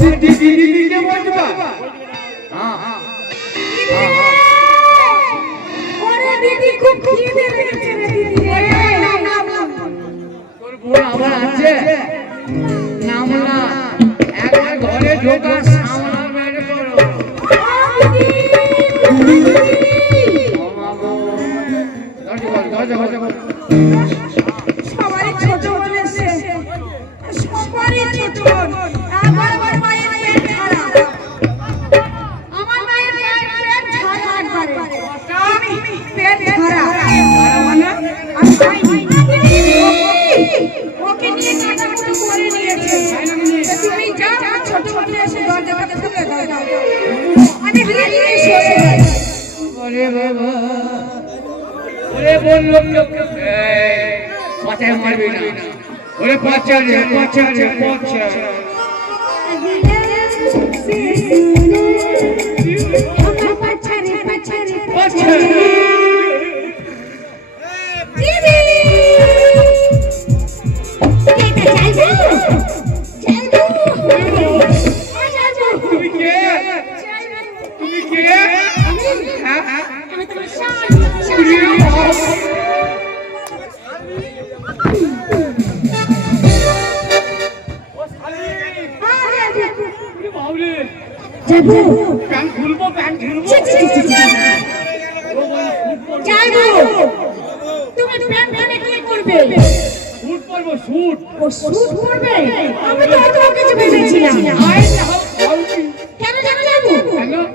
দিদি কে বলছো হ্যাঁ হ্যাঁ ওরে দিদি খুব খিদে পেয়েছে রে দিদি তোর বোন আবার আছে নাম না একবার ঘরে ঢোকা সামনা মেরে করো সবাই ছোট বলেছে সবারই ছোট আমার মায়ের পেট খারাপ আমার মায়ের পেট খারাপ একবারে আমি পেট খারাপ আমি খাইনি ওকে নিয়ে কাটাকুটি করে নিয়েছে তুমি যাও ছোট ছোট এসে দরজাটা খুলে দাও আমি বেরিয়ে এসে ওরে বাবা ওরে বললো পাচার মারবি না ওরে পাচার তুমি কে প্যান্ট খুলবো তুমি প্যান্ট পরে কি করবে শুট পরবো শুট করবে আমি তো তোমার কাছে ভেবেছিলাম কেন যাবো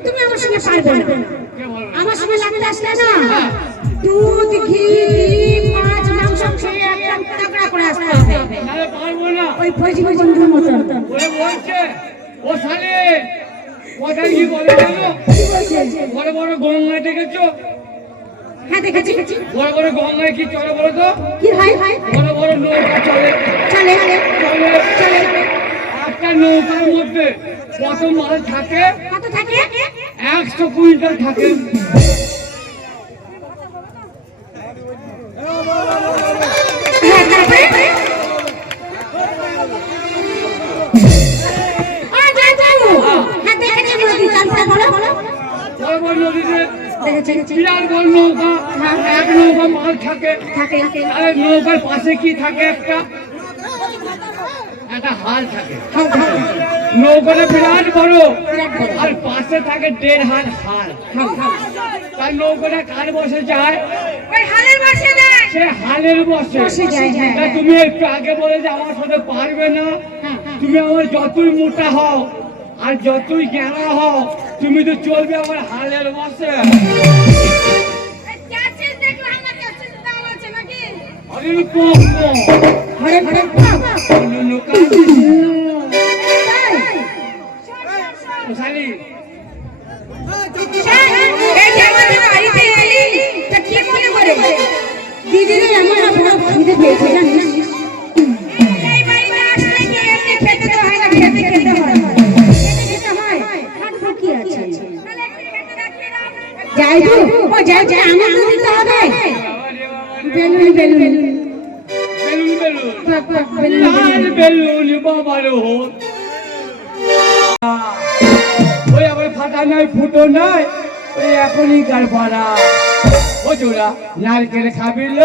তুমি আমার সঙ্গে পারবে না আমার সঙ্গে লাগতে আসলে না দুধ ঘি ডিম মাছ মাংস খেয়ে একদম তাকড়া করে আসতে হবে নালে পারবো না ওই ফৌজি বন্ধুর মতো ওরে বলছে ও শালি কথা কি বলে জানো বড় বড় গঙ্গা দেখেছো হ্যাঁ দেখেছি বড় বড় গঙ্গায় কি চলে বলো তো কি হয় বড় বড় নৌকা চলে একটা নৌকার মধ্যে কত মাল থাকে কত থাকে 100 কুইন্টাল থাকে বিরাট বড় নৌকা এক নৌকা মাল থাকে আর নৌকার পাশে কি থাকে একটা হাল থাকে নৌকাটা বিরাট বড় আর পাশে থাকে 1.5 হাত হাল তার নৌকাটা কার বসে যায় সে হালের বসে তা তুমি একটু আগে বলে যে আমার সাথে পারবে না তুমি আমার যতই মোটা হও আর যতই জ্ঞানা হও তুমি তো চলবে আমার হালের বসে দিদি এমন খিদে পেয়েছে জানিস যাই তো ও যাই আমার দিতে হবে বেলুন বাবার ওই আবার ফাটা নাই ফুটো নাই ওই এখনই কার পাড়া ও জোড়া নারকেল খাবিল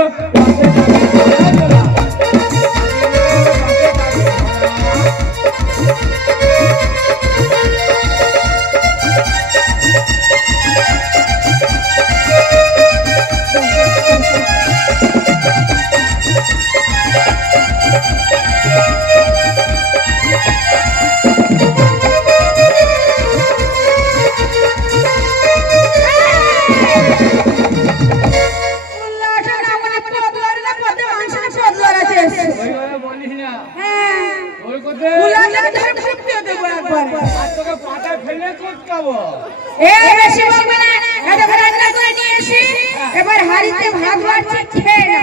এবার হাড়িতে ভাত বাড়ছে খেয়ে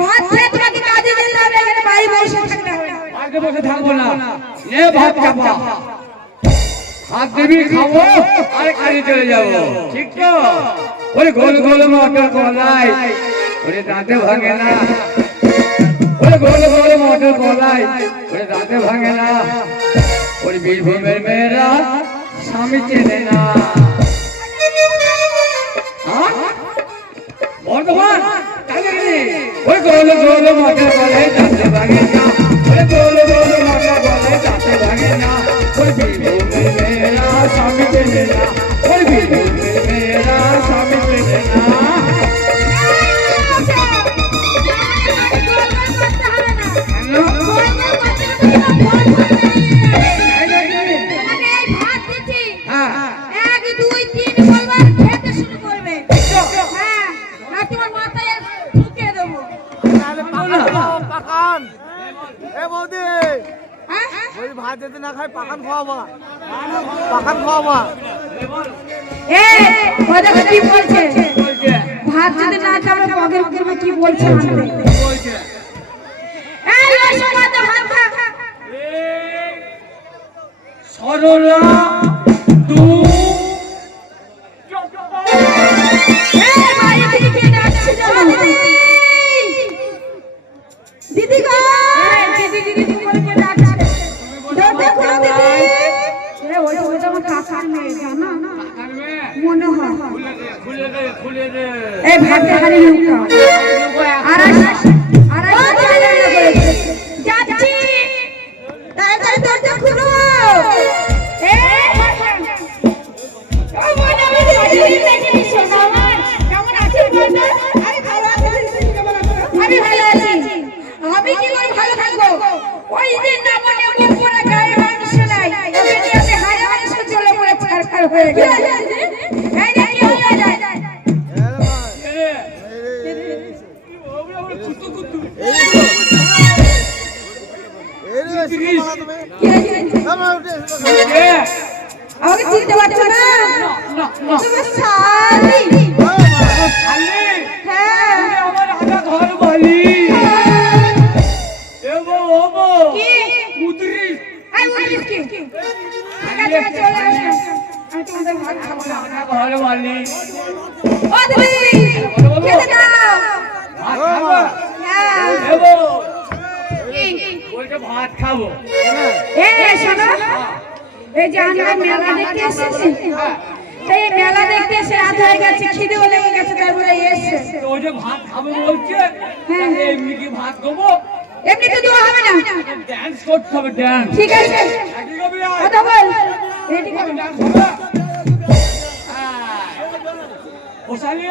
ভাত খেয়ে তোমাকে কাজে যেতে হবে এখানে বাড়ি বসে থাকতে হবে আগে বসে থাকবো না এ ভাত চাপা হাত দেবি খাবো আর কাজে চলে যাবো ঠিক তো ওরে গোল গোল মটর কলাই ওরে দাঁতে ভাঙে না ওরে গোল গোল মোটর গলায় ওরে দাঁতে ভাঙে না ওরে বীরভূমের মেয়েরা স্বামী চেনে না বর্ধমান ওই গোল গোল মোটর গলায় দাঁতে ভাঙে না ওরে গোল গোল মোটর গলায় দাঁতে ভাঙে না ওরে বীরভূমের মেয়েরা স্বামী চেনে না ওরে বীরভূমের মেয়েরা স্বামী চেনে না ভাত যদি না খাই পাখান খাওয়াবা পাখান খাওয়াবা কি বলছে ভাত যদি না খাবে পগের পগের কি বলছে সরলা দু দিদি গো দিদি দিদি বলে কে ডাকছে দেখো দিদি ওই আমার কাকার মেয়ে জানো মনে হয় এই ভাতে হারি লুকা আর যাচ্ছি তাড়াতাড়ি দরজা খুলো আমি কি করে ভালো থাকবো ওই দিন না মনে মন পড়া গায়ে মানুষ নাই ওকে নিয়ে আমি হারে হারে চলে পড়ে ছাড়খাড় হয়ে গেল এই দেখি হয়ে যায় আমাকে চিনতে পারছো না তুমি শালি হ্যাঁ আমার আধা ঘর বালি এবো ওবো উদরি আই উদরিস কি আগে চলে আসো আমি তোমাদের ভাত খাবো না আধা ঘর বালি ও দিদি খেতে দাও ভাত খাবো হ্যাঁ এবো ওইটা ভাত খাবো এই শোনো এই যে আমরা মেলা দেখতে এসেছি এই মেলা দেখতে এসে রাত হয়ে গেছে খিদেও লেগে গেছে তারপরে এসেছে তো ওই যে ভাত খাবো বলছে এমনি কি ভাত দেবো এমনি তো দেওয়া হবে না ড্যান্স করতে হবে ড্যান্স ঠিক আছে একই কবি কথা বল রেডি করো ড্যান্স হবে ওসালি